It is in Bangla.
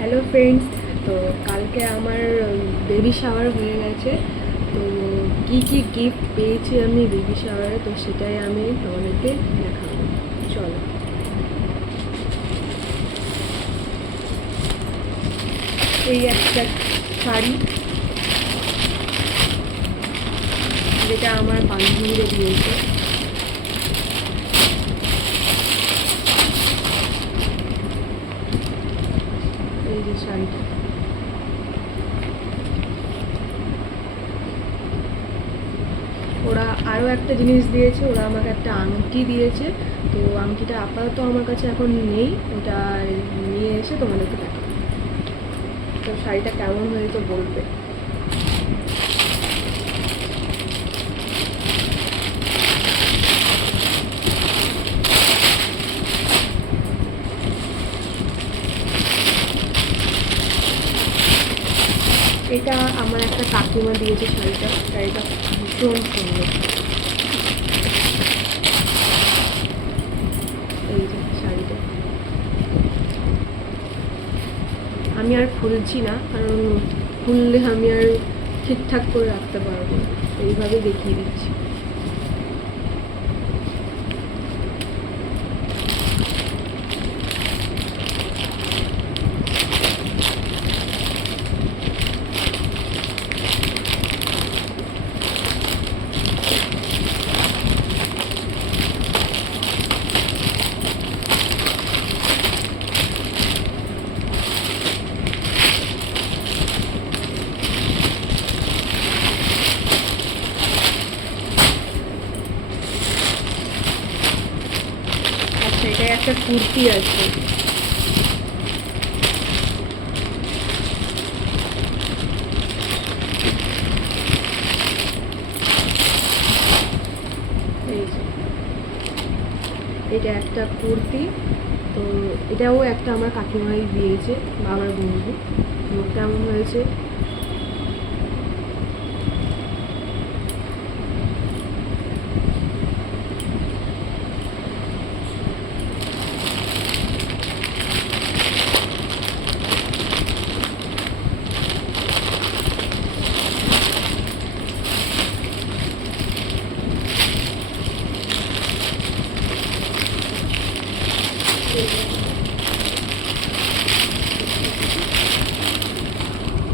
হ্যালো ফ্রেন্ডস, তো কালকে আমার বেবি শাওয়ার হয়ে গেছে। তো কি কি গিফট পেয়েছি আমি বেবি শাওয়ারে, তো সেটাই আমি তোমাদেরকে দেখাবো। চলো। এই একটা শাড়ি, যেটা আমার বান্ধবীরা দিয়েছে। এই যে শাড়িটা, ওরা আরও একটা জিনিস দিয়েছে, ওরা আমাকে একটা আংটি দিয়েছে। তো আংটিটা আপাতত আমার কাছে এখন নেই, ওটা নিয়ে এসে তোমাদেরকে দেখাবো। তো শাড়িটা কেমন হয়েছে বলবে। এটা আমার একটা কাকিমা দিয়েছে শাড়িটা ভীষণ সুন্দর। এই যে শাড়িটা আমি আর খুলছি না, কারণ খুললে আমি আর ঠিকঠাক করে রাখতে পারবো না, এইভাবে দেখিয়ে দিচ্ছি। আচ্ছা, এটাই একটা কুর্তি আছে। এই যে এটা একটা কুর্তি, তো এটাও একটা আমার কাকিমাই দিয়েছে, বাবার বন্ধু। তো কেমন হয়েছে